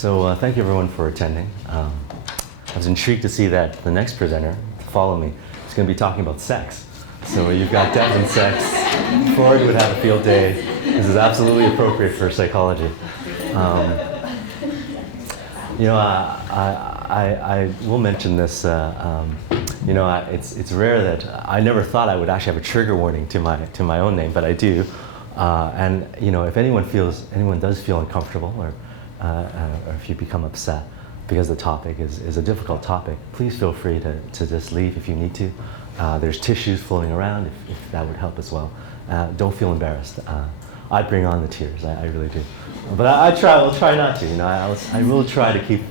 Thank you everyone for attending. I was intrigued to see that the next presenter, follow me, is going to be talking about sex. So you've got death and sex. Freud would have a field day. This is absolutely appropriate for psychology. I will mention this. It's rare that I never thought I would actually have a trigger warning to my own name, but I do. If anyone does feel uncomfortable or if you become upset because the topic is a difficult topic, please feel free to just leave if you need to. There's tissues floating around if that would help as well. Don't feel embarrassed. I bring on the tears, I really do. But I'll try not to. I will try to keep,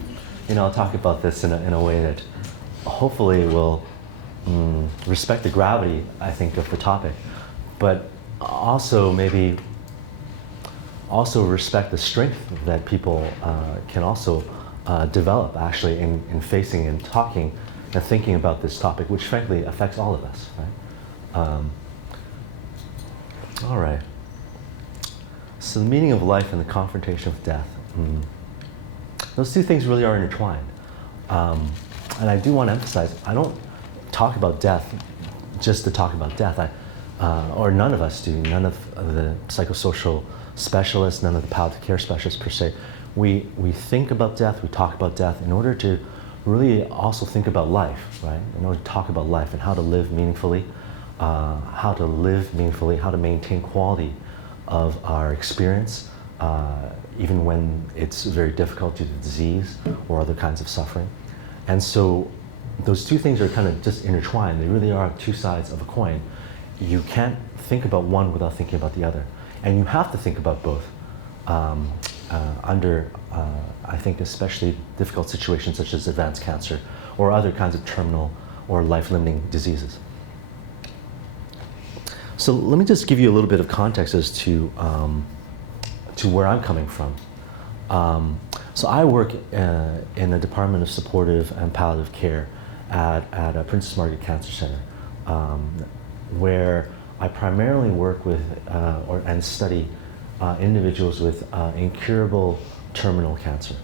I'll talk about this in a way that hopefully will respect the gravity, I think, of the topic, but also maybe respect the strength that people can also develop actually in facing and talking and thinking about this topic, which frankly affects all of us, right? All right. So the meaning of life and the confrontation with death. Those two things really are intertwined. And I do want to emphasize, I don't talk about death just to talk about death. Or none of us do. None of the psychosocial specialists, none of the palliative care specialists per se. We think about death, we talk about death in order to really also think about life, right? In order to talk about life and how to live meaningfully, how to maintain quality of our experience, even when it's very difficult due to disease or other kinds of suffering. And so those two things are kind of just intertwined. They really are two sides of a coin. You can't think about one without thinking about the other. And you have to think about both under, I think, especially difficult situations such as advanced cancer or other kinds of terminal or life-limiting diseases. So let me just give you a little bit of context as to where I'm coming from. So I work in the Department of Supportive and Palliative Care at Princess Margaret Cancer Center, where I primarily work with and study individuals with incurable terminal cancer.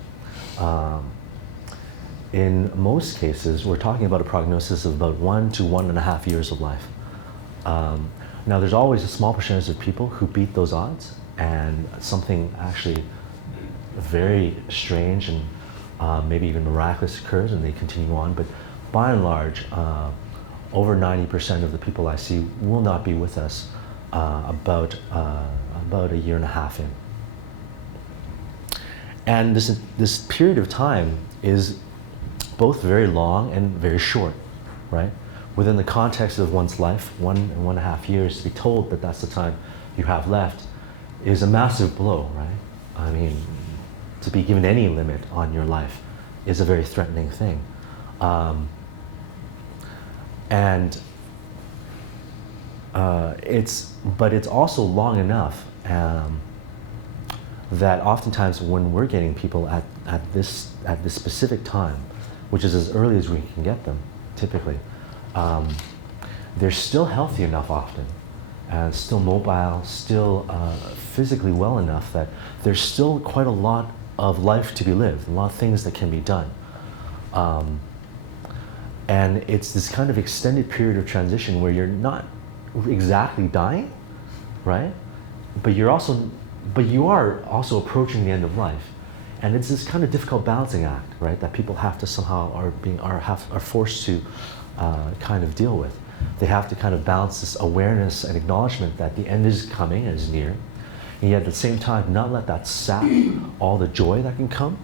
In most cases, we're talking about a prognosis of about 1 to 1.5 years of life. Now, there's always a small percentage of people who beat those odds, and something actually very strange and maybe even miraculous occurs, and they continue on. But by and large, over 90% of the people I see will not be with us about 1.5 years in. And this period of time is both very long and very short, right? Within the context of one's life, 1 and 1.5 years, to be told that that's the time you have left is a massive blow, right? I mean, to be given any limit on your life is a very threatening thing. But it's also long enough that oftentimes when we're getting people at this specific time, which is as early as we can get them, typically, they're still healthy enough often, and still mobile, still physically well enough that there's still quite a lot of life to be lived, a lot of things that can be done. And it's this kind of extended period of transition where you're not exactly dying, right? But you are also approaching the end of life. And it's this kind of difficult balancing act, right, that people have to somehow are forced to kind of deal with. They have to kind of balance this awareness and acknowledgement that the end is coming and is near, and yet at the same time not let that sap all the joy that can come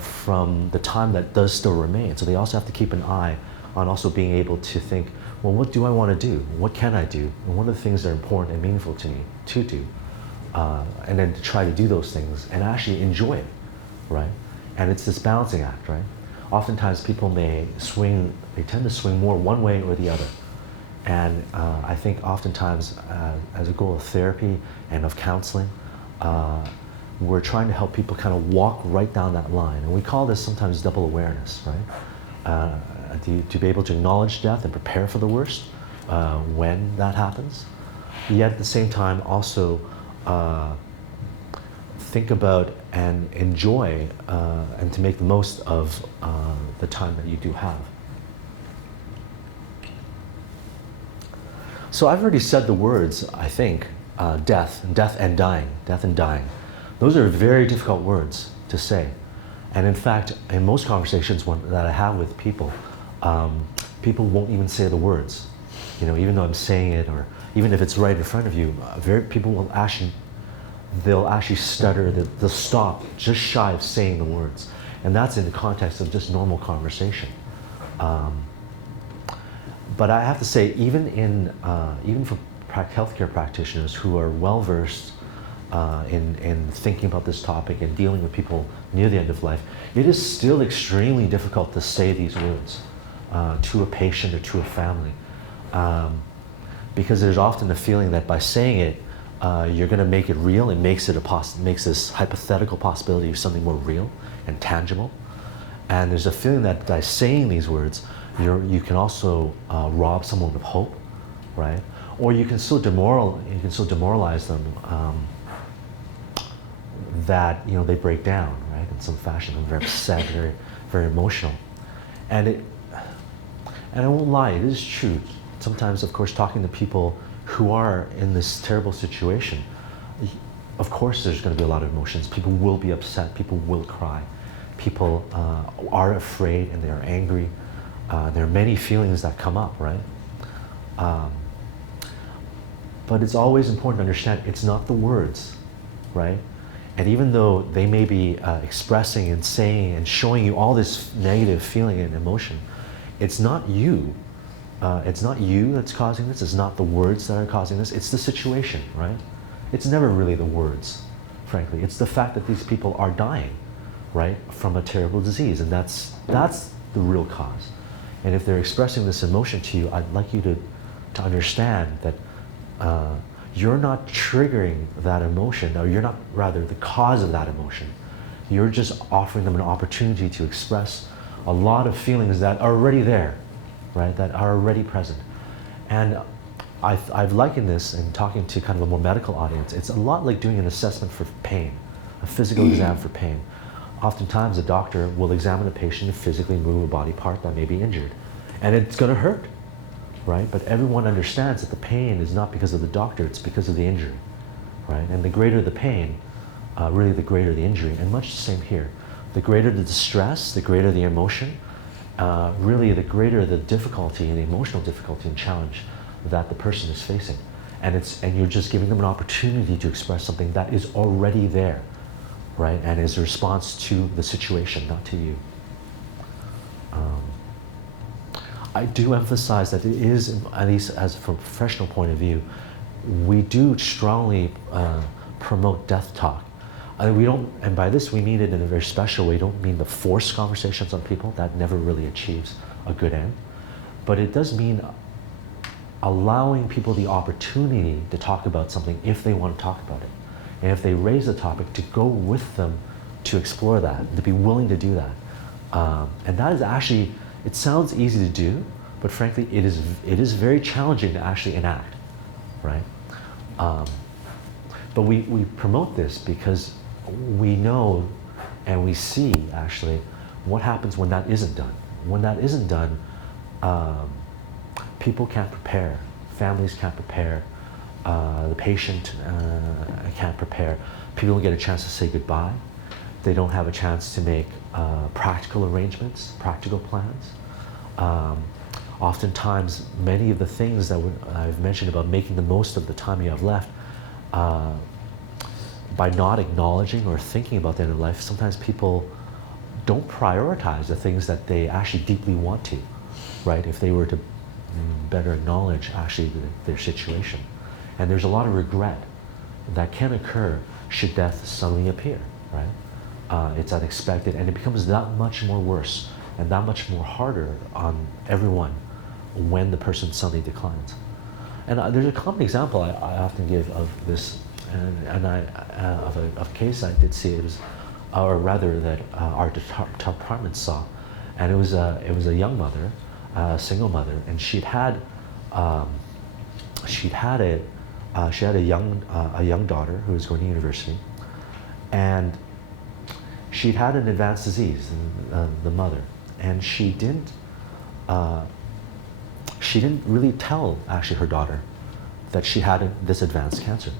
from the time that does still remain. So they also have to keep an eye on also being able to think, well, what do I want to do? What can I do? And what are the things that are important and meaningful to me to do? And then to try to do those things and actually enjoy it, right? And it's this balancing act, right? Oftentimes people they tend to swing more one way or the other. And I think oftentimes as a goal of therapy and of counseling, we're trying to help people kind of walk right down that line. And we call this sometimes double awareness, right? To be able to acknowledge death and prepare for the worst when that happens. Yet at the same time also think about and enjoy and to make the most of the time that you do have. So I've already said the words, I think, death and dying, death and dying. Those are very difficult words to say. And in fact, in most conversations that I have with people, people won't even say the words. You know, even though I'm saying it, or even if it's right in front of you, people will they'll actually stutter, they'll stop just shy of saying the words. And that's in the context of just normal conversation. But I have to say, even for healthcare practitioners who are well-versed in thinking about this topic and dealing with people near the end of life, it is still extremely difficult to say these words to a patient or to a family. Because there's often a feeling that by saying it, you're going to make it real. It makes this hypothetical possibility of something more real and tangible. And there's a feeling that by saying these words, you can also rob someone of hope, right? Or you can still demoralize them that they break down, right, in some fashion. They're very upset, very, very emotional, and I won't lie, it is true. Sometimes, of course, talking to people who are in this terrible situation, of course there's going to be a lot of emotions. People will be upset, people will cry, people are afraid and they are angry. There are many feelings that come up, right? But it's always important to understand it's not the words, right? And even though they may be expressing and saying and showing you all this negative feeling and emotion, it's not you. It's not you that's causing this. It's not the words that are causing this. It's the situation, right? It's never really the words, frankly. It's the fact that these people are dying, right, from a terrible disease, and that's the real cause. And if they're expressing this emotion to you, I'd like you to understand that you're not triggering that emotion, or you're not, rather, the cause of that emotion. You're just offering them an opportunity to express a lot of feelings that are already there, right, that are already present. And I've likened this in talking to kind of a more medical audience. It's a lot like doing an assessment for pain, a physical exam for pain. Oftentimes a doctor will examine a patient and physically move a body part that may be injured. And it's going to hurt, right? But everyone understands that the pain is not because of the doctor, it's because of the injury, right? And the greater the pain, really the greater the injury, and much the same here. The greater the distress, the greater the emotion, really the greater the difficulty and the emotional difficulty and challenge that the person is facing. And you're just giving them an opportunity to express something that is already there, right? And is a response to the situation, not to you. I do emphasize that it is, at least as from a professional point of view, we do strongly promote death talk. We don't, and by this we mean it in a very special way. We don't mean to force conversations on people. That never really achieves a good end. But it does mean allowing people the opportunity to talk about something if they want to talk about it. And if they raise the topic, to go with them to explore that, to be willing to do that. And that is actually, it sounds easy to do, but frankly, it is very challenging to actually enact, right? But we promote this because we know and we see actually what happens when that isn't done. When that isn't done, people can't prepare, families can't prepare, the patient can't prepare. People don't get a chance to say goodbye. They don't have a chance to make practical arrangements, practical plans. Oftentimes, many of the things that I've mentioned about making the most of the time you have left, by not acknowledging or thinking about the end of life, sometimes people don't prioritize the things that they actually deeply want to, right? If they were to better acknowledge actually their situation. And there's a lot of regret that can occur should death suddenly appear, right? It's unexpected, and it becomes that much more worse and that much more harder on everyone when the person suddenly declines. And there's a common example I often give of this, of a case I did see. It was, or rather that our department saw, and it was a young mother, a single mother, and she had a young daughter who was going to university, And she'd had an advanced disease, the mother, and she didn't really tell actually her daughter that she had this advanced cancer.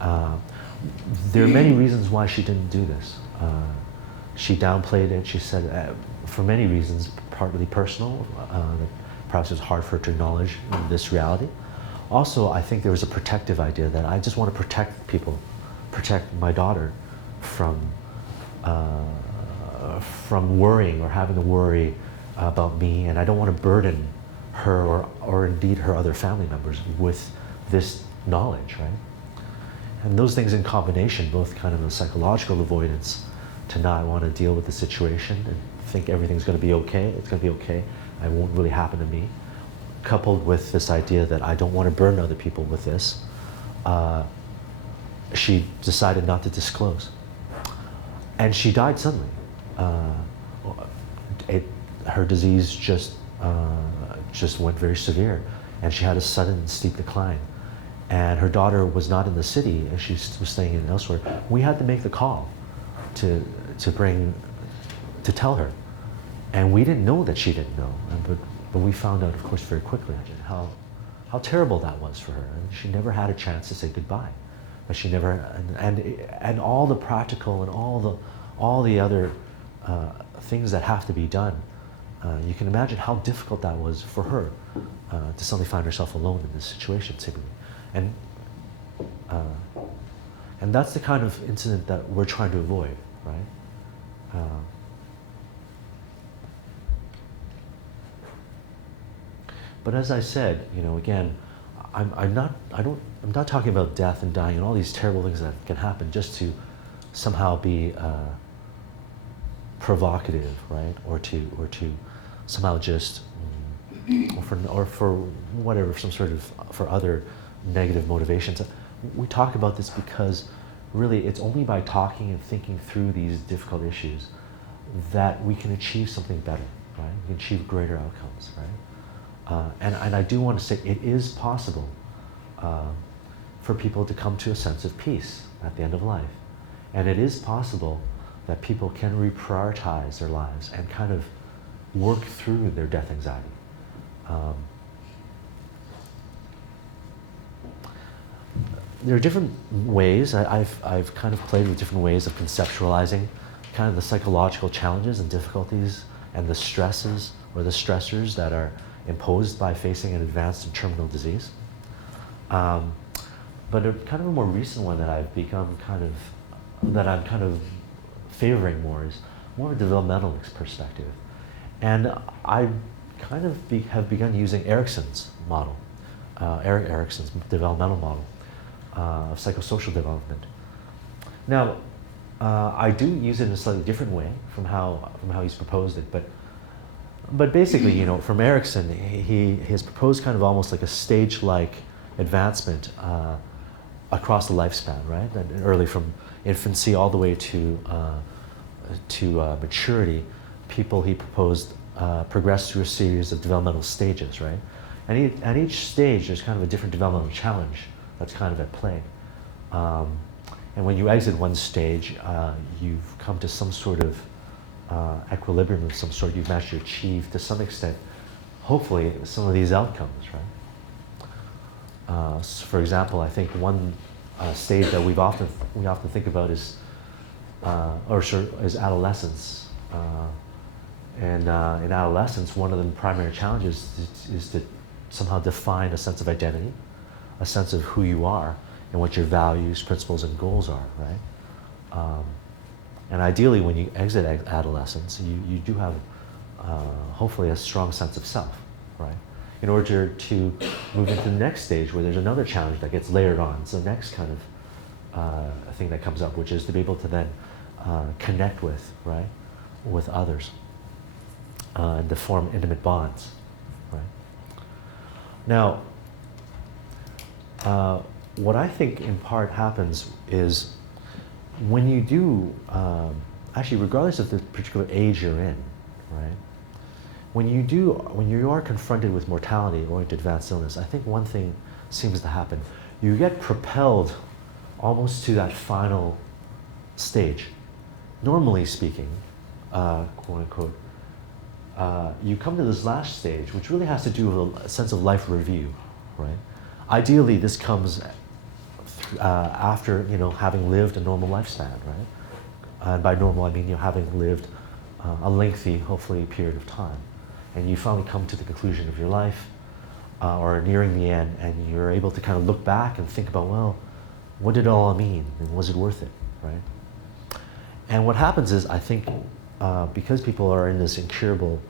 There are many reasons why she didn't do this. She downplayed it. She said, for many reasons, partly personal, that perhaps it was hard for her to acknowledge this reality. Also, I think there was a protective idea that I just want to protect people, protect my daughter from worrying or having to worry about me, and I don't want to burden her or indeed her other family members with this knowledge, right? And those things in combination, both kind of a psychological avoidance to not want to deal with the situation and think everything's going to be okay, it's going to be okay, it won't really happen to me, coupled with this idea that I don't want to burden other people with this, she decided not to disclose. And she died suddenly. Her disease just went very severe, and she had a sudden steep decline. And her daughter was not in the city, and she was staying in elsewhere. We had to make the call to tell her, and we didn't know that she didn't know, but we found out, of course, very quickly how terrible that was for her. And she never had a chance to say goodbye. But she never, and all the practical and all the other things that have to be done. You can imagine how difficult that was for her to suddenly find herself alone in this situation, seemingly. And that's the kind of incident that we're trying to avoid, right? But as I said, again, I'm not talking about death and dying and all these terrible things that can happen just to somehow be provocative, right? Or to somehow just or for whatever, for other negative motivations. We talk about this because really it's only by talking and thinking through these difficult issues that we can achieve something better, right? We can achieve greater outcomes, right? And I do want to say it is possible for people to come to a sense of peace at the end of life. And it is possible that people can reprioritize their lives and kind of work through their death anxiety. There are different ways. I've kind of played with different ways of conceptualizing kind of the psychological challenges and difficulties and the stresses or the stressors that are imposed by facing an advanced and terminal disease. But kind of a more recent one that I've become that I'm kind of favoring more is more of a developmental perspective. And I kind of have begun using Erikson's model, Erik Erikson's developmental model of psychosocial development. Now, I do use it in a slightly different way from how he's proposed it, but basically, from Erikson, he has proposed kind of almost like a stage-like advancement across the lifespan, right? And early from infancy all the way to maturity, people he proposed progress through a series of developmental stages, right? And at each stage, there's kind of a different developmental challenge that's kind of at play. And when you exit one stage, you've come to some sort of equilibrium of some sort. You've managed to achieve, to some extent, hopefully, some of these outcomes, right? So for example, I think one stage that we often think about is adolescence. And in adolescence, one of the primary challenges is to somehow define a sense of identity, a sense of who you are, and what your values, principles, and goals are, right? And ideally, when you exit adolescence, you do have, hopefully, a strong sense of self, right? In order to move into the next stage where there's another challenge that gets layered on. It's the next kind of thing that comes up, which is to be able to then connect with, right, with others and to form intimate bonds, right? Now, what I think in part happens is when you do, actually regardless of the particular age you're in, right? When you are confronted with mortality or into advanced illness, I think one thing seems to happen. You get propelled almost to that final stage, normally speaking, quote unquote, you come to this last stage, which really has to do with a sense of life review, right? Ideally, this comes after having lived a normal lifespan, right? And by normal, I mean having lived a lengthy, hopefully, period of time, and you finally come to the conclusion of your life, or nearing the end, and you're able to kind of look back and think about, well, what did it all mean, and was it worth it, right? And what happens is, I think, because people are in this incurable,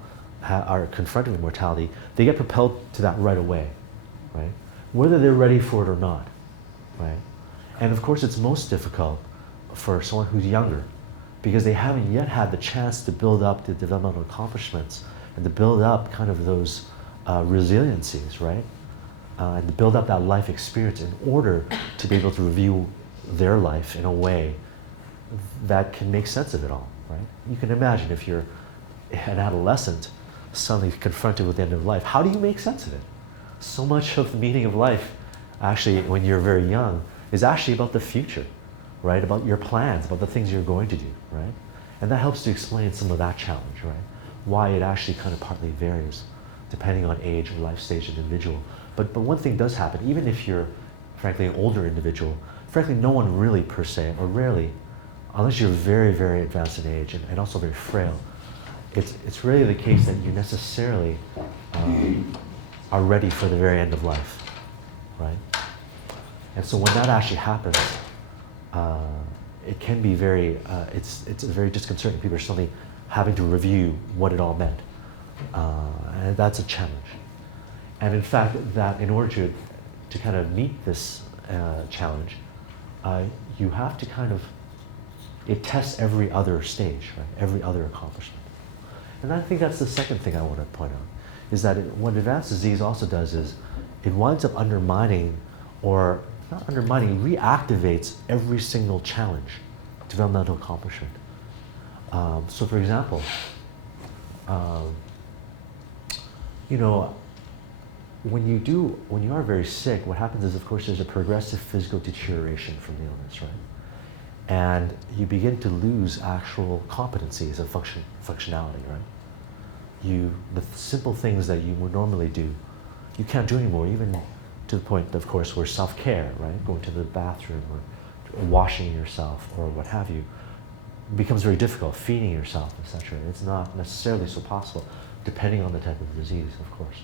are confronted with mortality, they get propelled to that right away, right? Whether they're ready for it or not, right? And of course, it's most difficult for someone who's younger, because they haven't yet had the chance to build up the developmental accomplishments and to build up kind of those resiliencies, right? And to build up that life experience in order to be able to review their life in a way that can make sense of it all, right? You can imagine if you're an adolescent suddenly confronted with the end of life, how do you make sense of it? So much of the meaning of life, actually, when you're very young, is actually about the future, right? About your plans, about the things you're going to do, right? And that helps to explain some of that challenge, right? Why it actually kind of partly varies depending on age or life stage of the individual. But one thing does happen, even if you're, frankly, an older individual, frankly, no one really per se, or rarely, unless you're very, very advanced in age and also very frail, it's really the case that you necessarily are ready for the very end of life, right? And so when that actually happens, it can be very, it's very disconcerting. People are suddenly having to review what it all meant. And that's a challenge. And in fact, that in order to kind of meet this challenge, you have to kind of, it tests every other stage, right? Every other accomplishment. And I think that's the second thing I want to point out, is that what advanced disease also does is it winds up undermining, or not undermining, reactivates every single challenge, developmental accomplishment. So for example, when you are very sick, what happens is, of course, there's a progressive physical deterioration from the illness, right? And you begin to lose actual competencies of functionality, right? The simple things that you would normally do, you can't do anymore, even to the point, of course, where self-care, right? Going to the bathroom or washing yourself or what have you becomes very difficult, feeding yourself, etc. It's not necessarily so possible, depending on the type of disease, of course.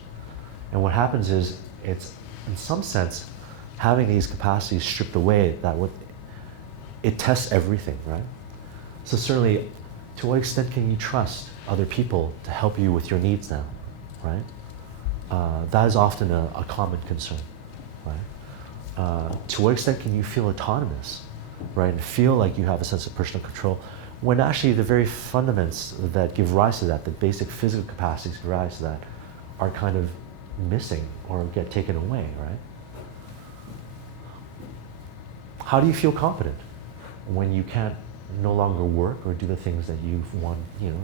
And what happens is, it's, in some sense, having these capacities stripped away, it tests everything, right? So certainly, to what extent can you trust other people to help you with your needs now, right? That is often a common concern, right? To what extent can you feel autonomous, right? And feel like you have a sense of personal control, when actually the very fundaments that give rise to that, the basic physical capacities that give rise to that, are kind of missing or get taken away, right? How do you feel competent when you can't no longer work or do the things that you've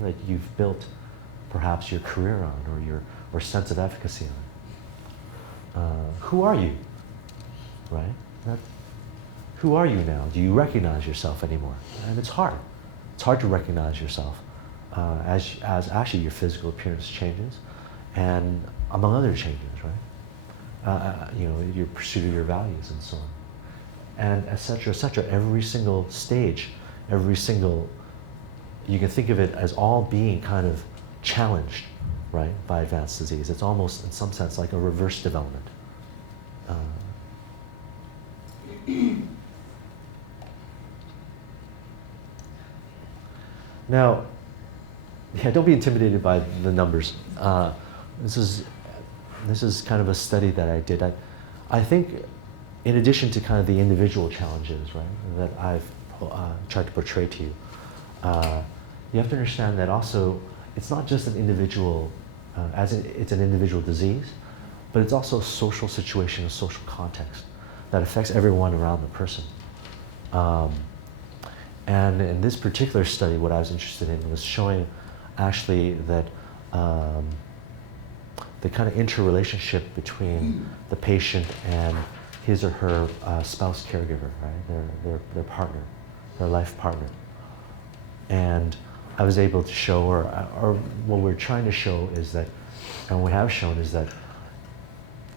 that you've built perhaps your career on, or sense of efficacy on? Who are you, right? Who are you now? Do you recognize yourself anymore? And it's hard. It's hard to recognize yourself as actually your physical appearance changes, and among other changes, right? Your pursuit of your values and so on, and et cetera, et cetera. Every single stage, you can think of it as all being kind of challenged, right, by advanced disease. It's almost, in some sense, like a reverse development. Now, don't be intimidated by the numbers. This is kind of a study that I did. I think, in addition to kind of the individual challenges, right, that I've tried to portray to you, you have to understand that also it's not just an individual, it's an individual disease, but it's also a social situation, a social context that affects everyone around the person. And in this particular study, what I was interested in was showing actually that the kind of interrelationship between the patient and his or her spouse caregiver, right, their partner their life partner. And I was able to show, or what we're trying to show is that, and we have shown is that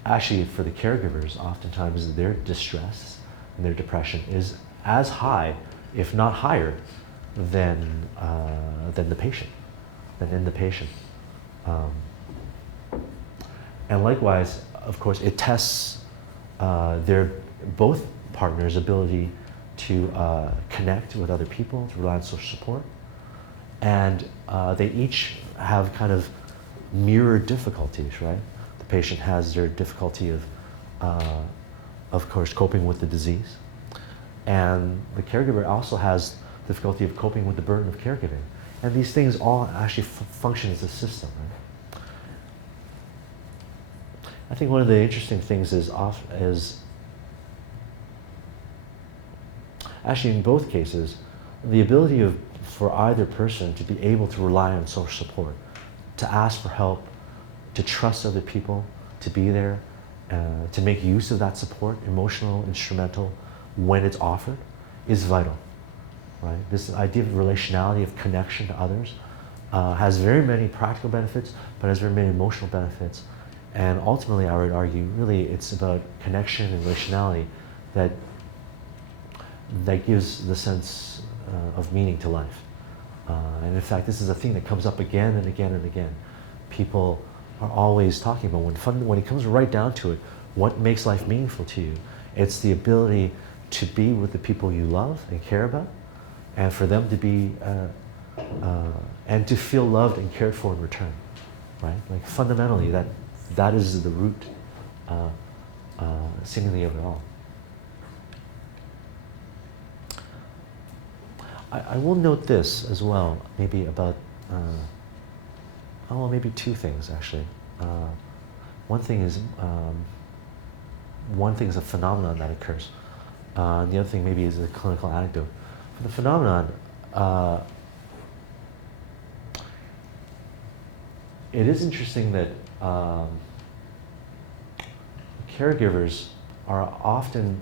actually for the caregivers, oftentimes their distress and their depression is as high, if not higher, than the patient, than in the patient. And likewise, of course, it tests their both partners' ability to connect with other people, to rely on social support. And they each have kind of mirrored difficulties, right? The patient has their difficulty of course, coping with the disease. And the caregiver also has difficulty of coping with the burden of caregiving. And these things all actually function as a system, right? I think one of the interesting things is actually in both cases, the ability for either person to be able to rely on social support, to ask for help, to trust other people, to be there, to make use of that support, emotional, instrumental, when it's offered, is vital, right? This idea of relationality, of connection to others, has very many practical benefits, but has very many emotional benefits. And ultimately, I would argue, really, it's about connection and relationality that gives the sense of meaning to life. And in fact, this is a thing that comes up again and again and again. People are always talking about when it comes right down to it, what makes life meaningful to you? It's the ability to be with the people you love and care about, and for them to be, and to feel loved and cared for in return, right? Like fundamentally, that is the root, seemingly of it all. I will note this as well, maybe about, maybe two things actually. One thing is a phenomenon that occurs. And the other thing maybe is a clinical anecdote. For the phenomenon, it is interesting that caregivers are often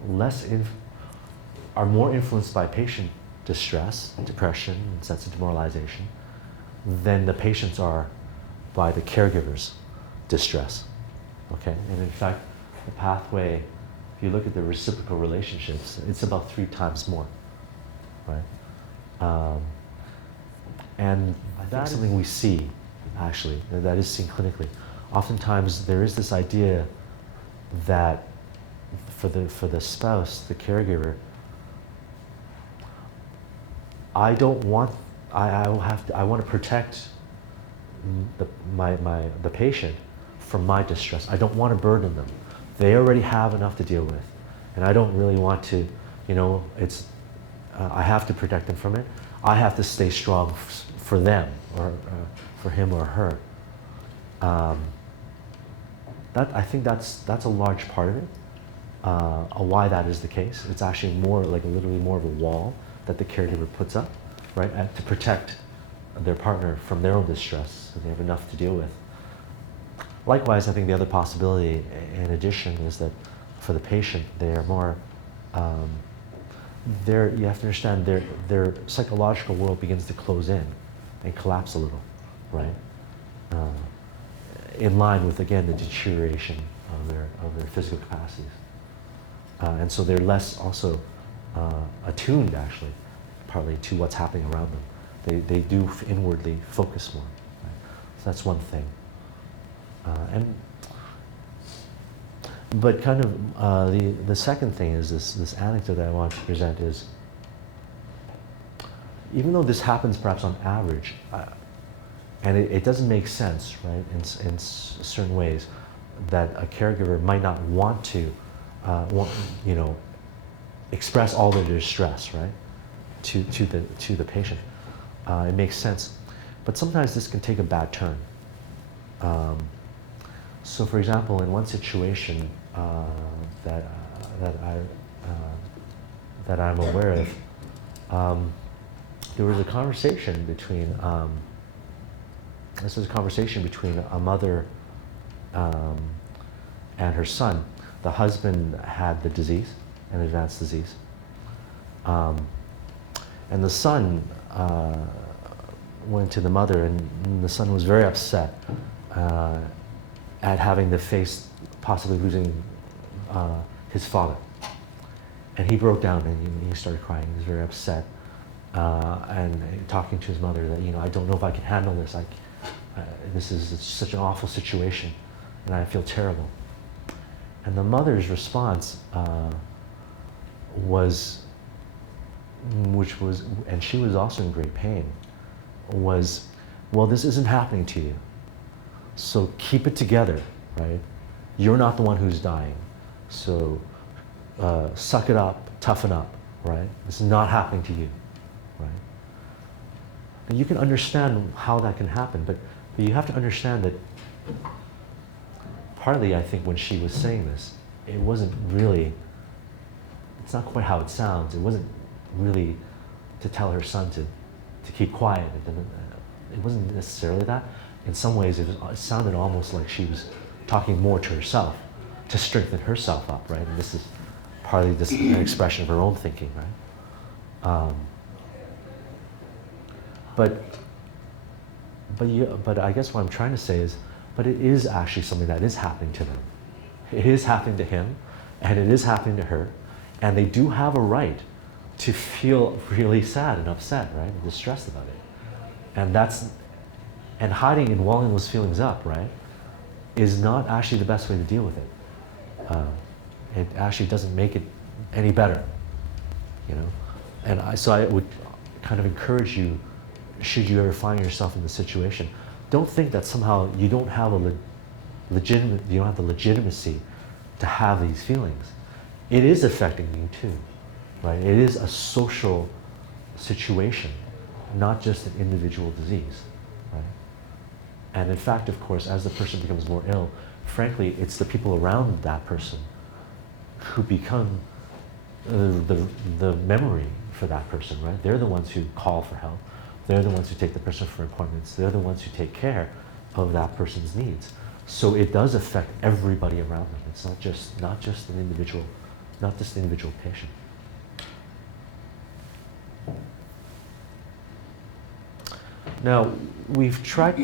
are more influenced by patient distress, depression, and sense of demoralization than the patients are by the caregiver's distress. Okay, and in fact, the pathway, if you look at the reciprocal relationships, it's about 3 times more, right? And that's something we see, actually, that is seen clinically. Oftentimes, there is this idea that for the spouse, the caregiver, I want to protect the patient from my distress. I don't want to burden them. They already have enough to deal with, and I don't really want to, I have to protect them from it. I have to stay strong for them, or for him or her. I think that's a large part of it. Why that is the case. It's actually literally more of a wall that the caregiver puts up, right, to protect their partner from their own distress, so they have enough to deal with. Likewise, I think the other possibility, in addition, is that for the patient, they are more, you have to understand, their psychological world begins to close in and collapse a little, right? In line with, again, the deterioration of their physical capacities. And so they're less also attuned, actually, partly to what's happening around them. They do inwardly focus more. Right? So that's one thing. But kind of the second thing is this anecdote that I want to present is, even though this happens perhaps on average, and it doesn't make sense, right, in certain ways, that a caregiver might not want to, express all their distress, right, to the patient. It makes sense, but sometimes this can take a bad turn. So, for example, in one situation that I'm aware of, there was a conversation between a mother and her son. The husband had the disease, an advanced disease, And the son went to the mother, and the son was very upset at having to face possibly losing his father. And he broke down and he started crying. He was very upset and talking to his mother that, I don't know if I can handle this. This is such an awful situation, and I feel terrible. And the mother's response was, and she was also in great pain, was, well, this isn't happening to you, so keep it together, right? You're not the one who's dying, so suck it up, toughen up, right? This is not happening to you, right? And you can understand how that can happen, but you have to understand that partly, I think, when she was saying this, it wasn't really, it's not quite how it sounds. It wasn't really to tell her son to keep quiet. It wasn't necessarily that. In some ways, it sounded almost like she was talking more to herself, to strengthen herself up, right? And this is partly just an expression of her own thinking, right? But I guess what I'm trying to say is, but it is actually something that is happening to them. It is happening to him, and it is happening to her, and they do have a right to feel really sad and upset, right, and distressed about it. And hiding and walling those feelings up, right, is not actually the best way to deal with it. It actually doesn't make it any better, And so I would kind of encourage you, should you ever find yourself in this situation, don't think that somehow you don't have the legitimacy to have these feelings. It is affecting you too, right? It is a social situation, not just an individual disease, right? And in fact, of course, as the person becomes more ill, frankly, it's the people around that person who become the memory for that person, right? They're the ones who call for help. They're the ones who take the person for appointments. They're the ones who take care of that person's needs. So it does affect everybody around them. It's not just an individual, not just the individual patient. Now, we've tried,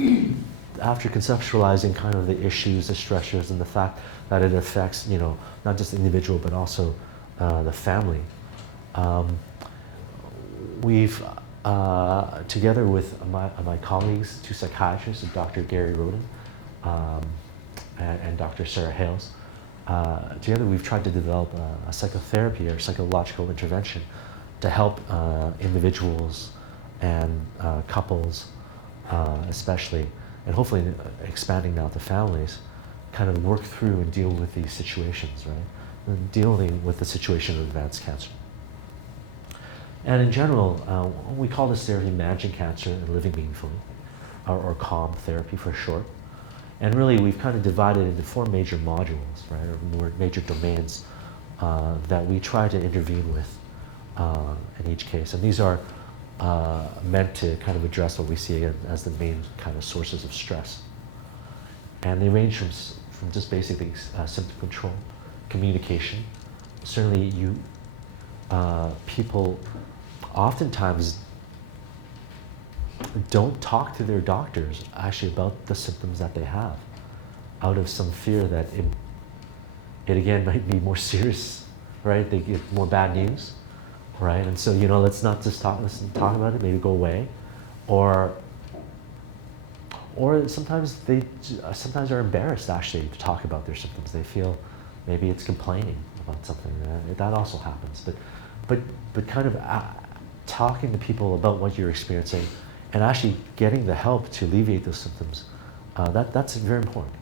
after conceptualizing kind of the issues, the stressors, and the fact that it affects, not just the individual, but also the family. We've, together with my colleagues, two psychiatrists, Dr. Gary Roden and Dr. Sarah Hales, together we've tried to develop a psychotherapy or psychological intervention to help individuals and couples especially, and hopefully expanding now to families, kind of work through and deal with these situations, right? And dealing with the situation of advanced cancer. And in general, we call this therapy managing cancer and living meaningfully, or CALM therapy for short. And really, we've kind of divided into 4 major modules, right, or more major domains that we try to intervene with in each case. And these are meant to kind of address what we see as the main kind of sources of stress. And they range from just basically symptom control, communication. Certainly, people oftentimes don't talk to their doctors actually about the symptoms that they have, out of some fear that it again might be more serious, right? They get more bad news, right? And so, let's not just talk about it, maybe go away. Or sometimes they are embarrassed actually to talk about their symptoms. They feel maybe it's complaining about something. That also happens. But kind of talking to people about what you're experiencing and actually getting the help to alleviate those symptoms, that's very important.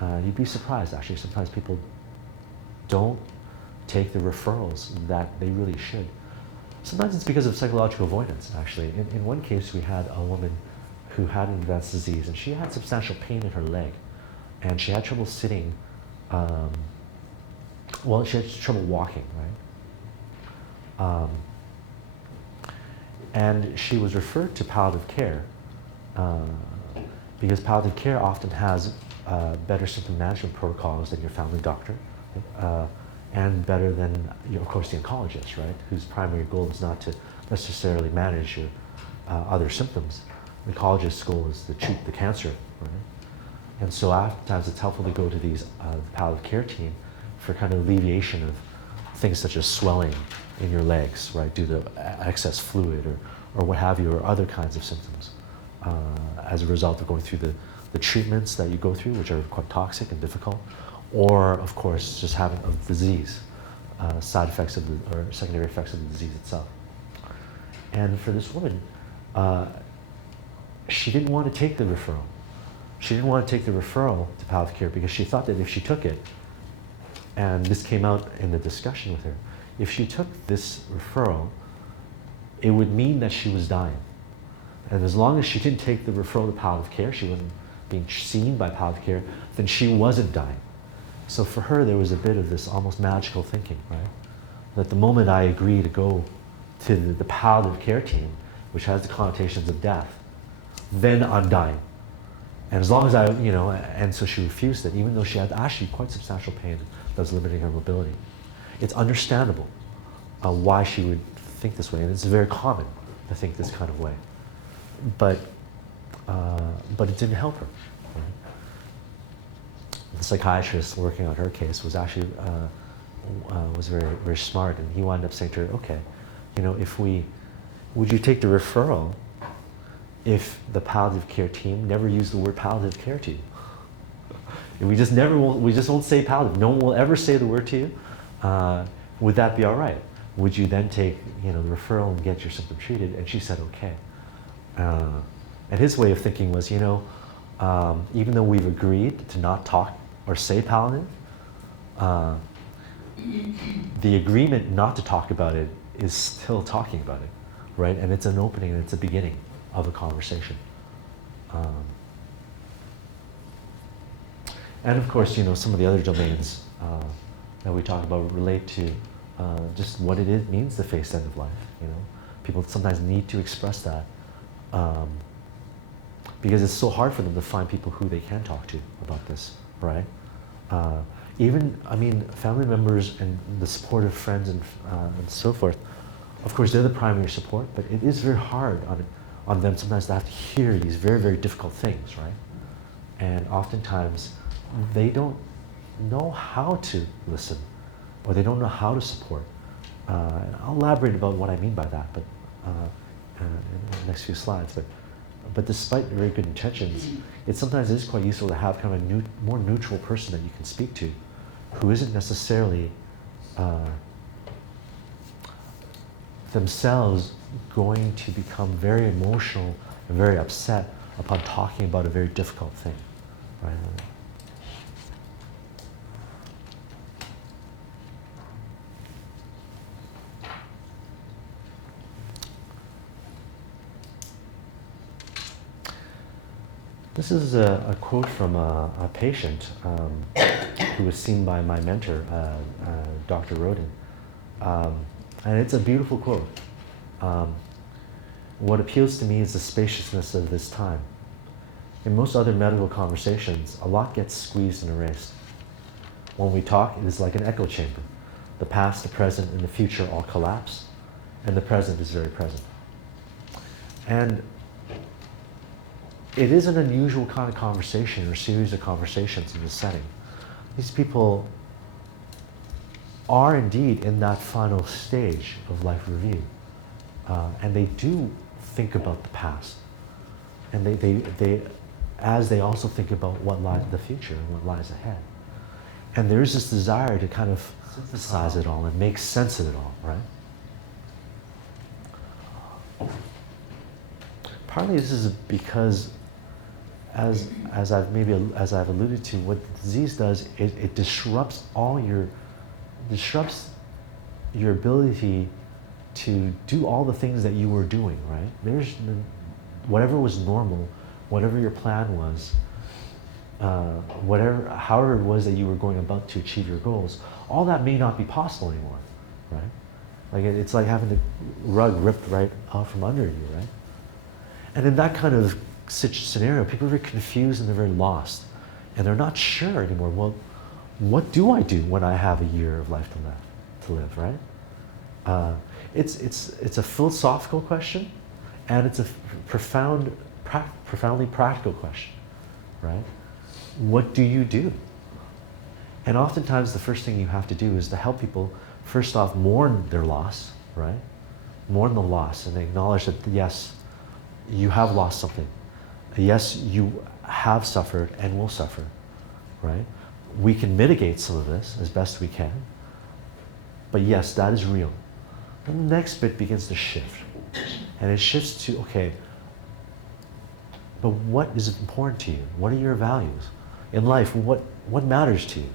You'd be surprised, actually. Sometimes people don't take the referrals that they really should. Sometimes it's because of psychological avoidance, actually. In one case, we had a woman who had an advanced disease, and she had substantial pain in her leg, and she had trouble sitting. She had trouble walking, right? And she was referred to palliative care because palliative care often has better symptom management protocols than your family doctor, and better than, of course, the oncologist, right? Whose primary goal is not to necessarily manage your other symptoms. The oncologist's goal is to treat the cancer, right? And so oftentimes it's helpful to go to these palliative care team for kind of alleviation of things such as swelling in your legs, right, due to excess fluid or what have you, or other kinds of symptoms as a result of going through the treatments that you go through, which are quite toxic and difficult, or of course just having a disease, side effects of or secondary effects of the disease itself. And for this woman, she didn't want to take the referral. She didn't want to take the referral to palliative care because she thought that if she took it, and this came out in the discussion with her, if she took this referral, it would mean that she was dying. And as long as she didn't take the referral to palliative care, she wasn't being seen by palliative care, then she wasn't dying. So for her, there was a bit of this almost magical thinking, right? That the moment I agree to go to the palliative care team, which has the connotations of death, then I'm dying. And as long as I, you know, and so she refused it, even though she had actually quite substantial pain that was limiting her mobility. It's understandable why she would think this way, and it's very common to think this kind of way. But it didn't help her. Right? The psychiatrist working on her case was actually was very, very smart, and he wound up saying to her, okay, you know, would you take the referral if the palliative care team never used the word palliative care to you? And we just won't say palliative. No one will ever say the word to you. Would that be all right? Would you then take, you know, the referral and get your symptom treated? And she said, okay. And his way of thinking was, you know, even though we've agreed to not talk or say palliative, the agreement not to talk about it is still talking about it, right? And it's an opening and it's a beginning of a conversation. And of course, you know, some of the other domains that we talk about relate to just what it means to face the end of life. You know, people sometimes need to express that because it's so hard for them to find people who they can talk to about this, right? Even, I mean, family members and the supportive friends and so forth, of course, they're the primary support, but it is very hard on them sometimes to have to hear these very, very difficult things, right? And oftentimes, they don't know how to listen, or they don't know how to support. And I'll elaborate about what I mean by that, but in the next few slides. But despite very good intentions, it sometimes is quite useful to have kind of a more neutral person that you can speak to, who isn't necessarily themselves going to become very emotional and very upset upon talking about a very difficult thing, right? This is a quote from a patient who was seen by my mentor, Dr. Rodin. And it's a beautiful quote. What appeals to me is the spaciousness of this time. In most other medical conversations, a lot gets squeezed and erased. When we talk, it is like an echo chamber. The past, the present, and the future all collapse, and the present is very present. And it is an unusual kind of conversation or series of conversations in this setting. These people are indeed in that final stage of life review. And they do think about the past. And as they also think about what lies in the future and what lies ahead. And there is this desire to kind of synthesize it all and make sense of it all, right? Partly this is because as I've alluded to, what the disease does, it disrupts your ability to do all the things that you were doing, right? Whatever was normal, whatever your plan was, however it was that you were going about to achieve your goals, all that may not be possible anymore, right? Like it's like having the rug ripped right out from under you, right? And in that kind of scenario, people are very confused and they're very lost. And they're not sure anymore, well, what do I do when I have a year of life to live, right? It's a philosophical question, and it's a profoundly practical question, right? What do you do? And oftentimes the first thing you have to do is to help people, first off, mourn their loss, right? Mourn the loss and acknowledge that, yes, you have lost something. Yes, you have suffered and will suffer, right? We can mitigate some of this as best we can, but yes, that is real. The next bit begins to shift, and it shifts to, okay, but what is important to you? What are your values? In life, what matters to you,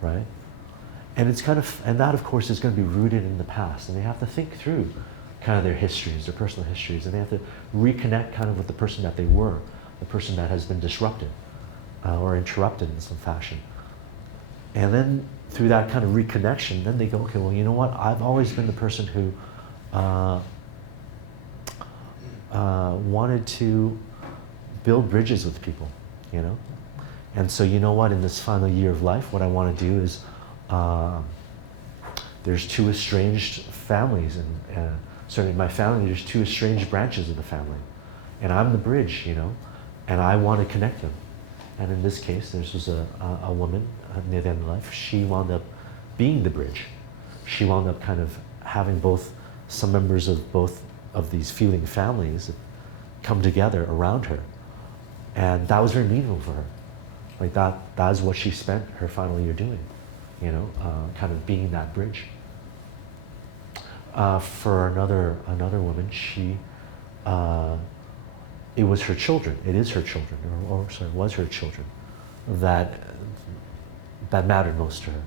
right? And it's kind of, and that of course is going to be rooted in the past, and they have to think through kind of their histories, their personal histories, and they have to reconnect kind of with the person that they were, the person that has been disrupted or interrupted in some fashion. And then through that kind of reconnection, then they go, okay, well, you know what? I've always been the person who wanted to build bridges with people, you know? And so, you know what, in this final year of life, what I want to do is, there's two estranged families, and certainly in my family, there's two estranged branches of the family. And I'm the bridge, you know, and I want to connect them. And in this case, this was a woman near the end of life. She wound up being the bridge. She wound up kind of having some members of both of these feeling families come together around her. And that was very meaningful for her. Like that is what she spent her final year doing, you know, kind of being that bridge. For another woman, it was her children. It is her children, or sorry, it was her children that mattered most to her.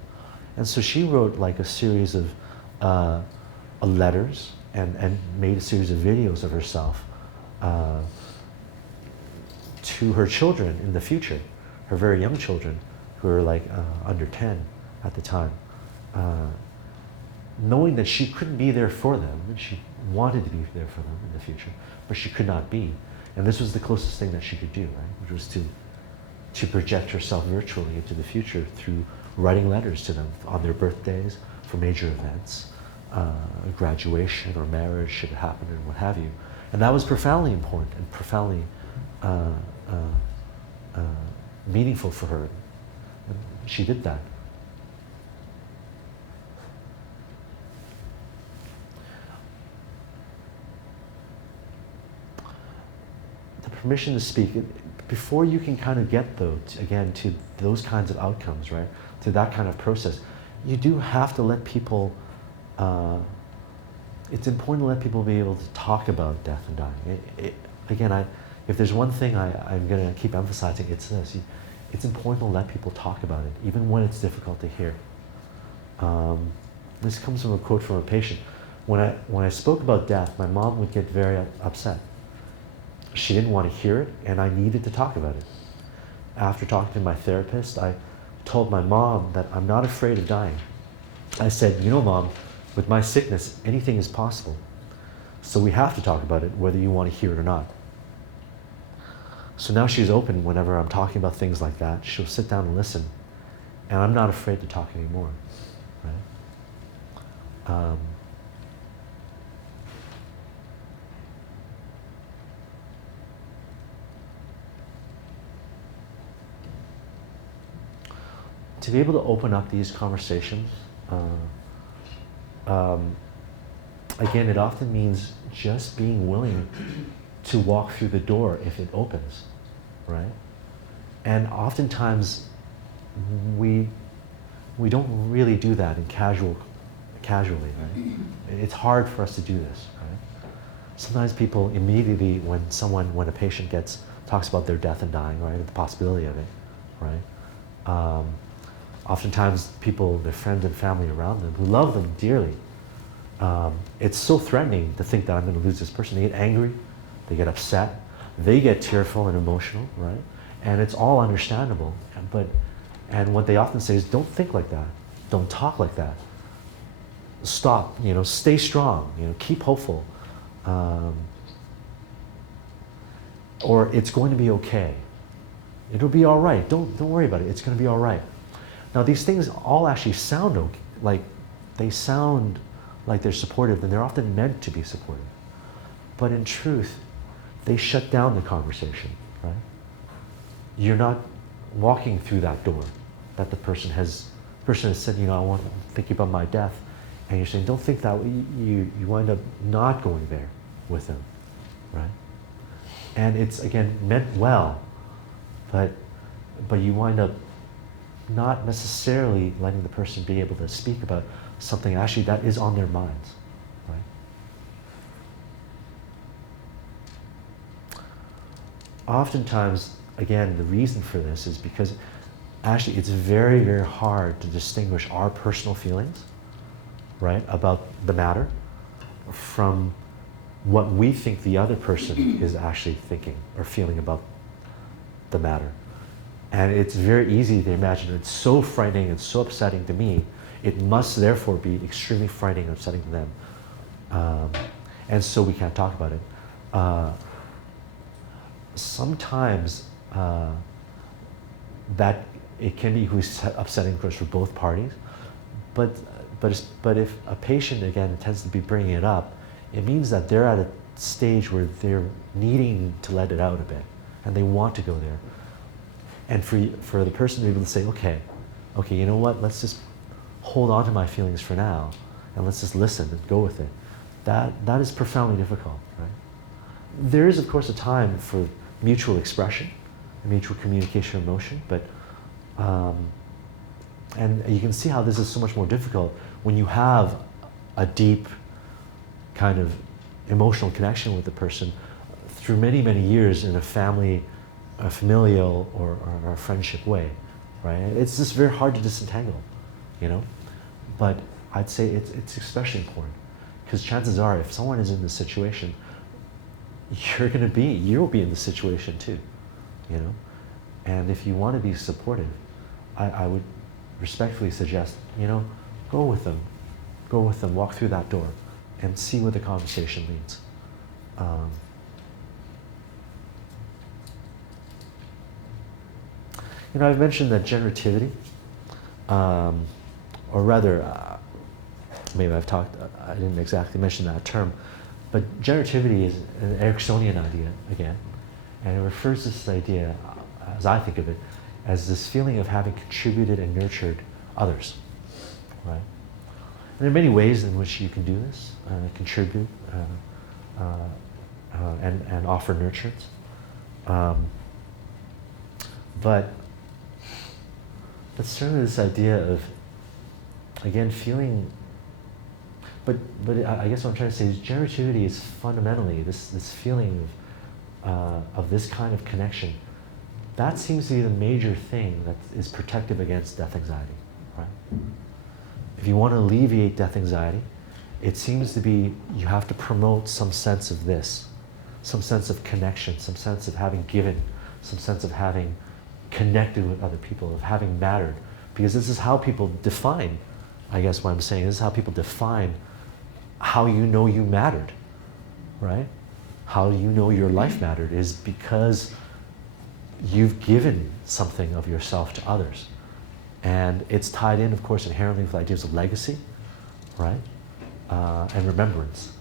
And so she wrote like a series of letters and made a series of videos of herself to her children in the future, her very young children who were like under 10 at the time, knowing that she couldn't be there for them, and she wanted to be there for them in the future, but she could not be. And this was the closest thing that she could do, right? Which was to project herself virtually into the future through writing letters to them on their birthdays, for major events, graduation or marriage should happen, and what have you. And that was profoundly important and profoundly meaningful for her. And she did that. The permission to speak, before you can kind of get though, again, to those kinds of outcomes, right? To that kind of process, you do have to let people, it's important to let people be able to talk about death and dying. Again, if there's one thing I'm going to keep emphasizing, it's this. It's important to let people talk about it, even when it's difficult to hear. This comes from a quote from a patient. When I spoke about death, my mom would get very upset. She didn't want to hear it, and I needed to talk about it. After talking to my therapist, I told my mom that I'm not afraid of dying. I said, you know, Mom, with my sickness, anything is possible. So we have to talk about it, whether you want to hear it or not. So now she's open whenever I'm talking about things like that. She'll sit down and listen, and I'm not afraid to talk anymore, right? To be able to open up these conversations, again, it often means just being willing to walk through the door if it opens, right? And oftentimes, we don't really do that in casually, right? It's hard for us to do this, right? Sometimes people immediately, when a patient talks about their death and dying, right, the possibility of it, right? Oftentimes people, their friends and family around them who love them dearly, it's so threatening to think that I'm going to lose this person. They get angry, they get upset, they get tearful and emotional, right? And it's all understandable. And what they often say is, don't think like that. Don't talk like that. Stop, you know, stay strong, you know, keep hopeful. Or it's going to be okay. It'll be all right. Don't worry about it. It's going to be all right. Now, these things all actually sound okay. Like, they sound like they're supportive, then they're often meant to be supportive. But in truth, they shut down the conversation, right? You're not walking through that door that the person has said, you know, I want to think about my death. And you're saying, don't think that way. You wind up not going there with them, right? And it's, again, meant well, but you wind up not necessarily letting the person be able to speak about something actually that is on their minds, right? Oftentimes, again, the reason for this is because actually it's very, very hard to distinguish our personal feelings, right, about the matter from what we think the other person is actually thinking or feeling about the matter. And it's very easy to imagine it's so frightening and so upsetting to me, it must therefore be extremely frightening and upsetting to them. And so we can't talk about it. Sometimes that it can be upsetting, of course, for both parties. But if a patient, again, tends to be bringing it up, it means that they're at a stage where they're needing to let it out a bit, and they want to go there. And for the person to be able to say, okay, you know what, let's just hold on to my feelings for now, and let's just listen and go with it. That is profoundly difficult, right? There is, of course, a time for mutual expression, mutual communication of emotion, but and you can see how this is so much more difficult when you have a deep kind of emotional connection with the person through many, many years in a family, a familial or a friendship way, right? It's just very hard to disentangle, you know? But I'd say it's especially important because chances are if someone is in this situation, you'll be in the situation too, you know? And if you want to be supportive, I would respectfully suggest, you know, go with them, walk through that door and see where the conversation leads. You know, I've mentioned that generativity, or rather, maybe I didn't exactly mention that term, but generativity is an Ericksonian idea, again, and it refers to this idea, as I think of it, as this feeling of having contributed and nurtured others, right? And there are many ways in which you can do this, contribute and offer nurturance. But certainly this idea of, again, feeling, but I guess what I'm trying to say is generativity is fundamentally this feeling of this kind of connection. That seems to be the major thing that is protective against death anxiety, right? If you want to alleviate death anxiety, it seems to be you have to promote some sense of this, some sense of connection, some sense of having given, some sense of having connected with other people, of having mattered. Because this is how people define, I guess what I'm saying, this is how people define how you know you mattered, right? How you know your life mattered is because you've given something of yourself to others. And it's tied in, of course, inherently with ideas of legacy, right? And remembrance.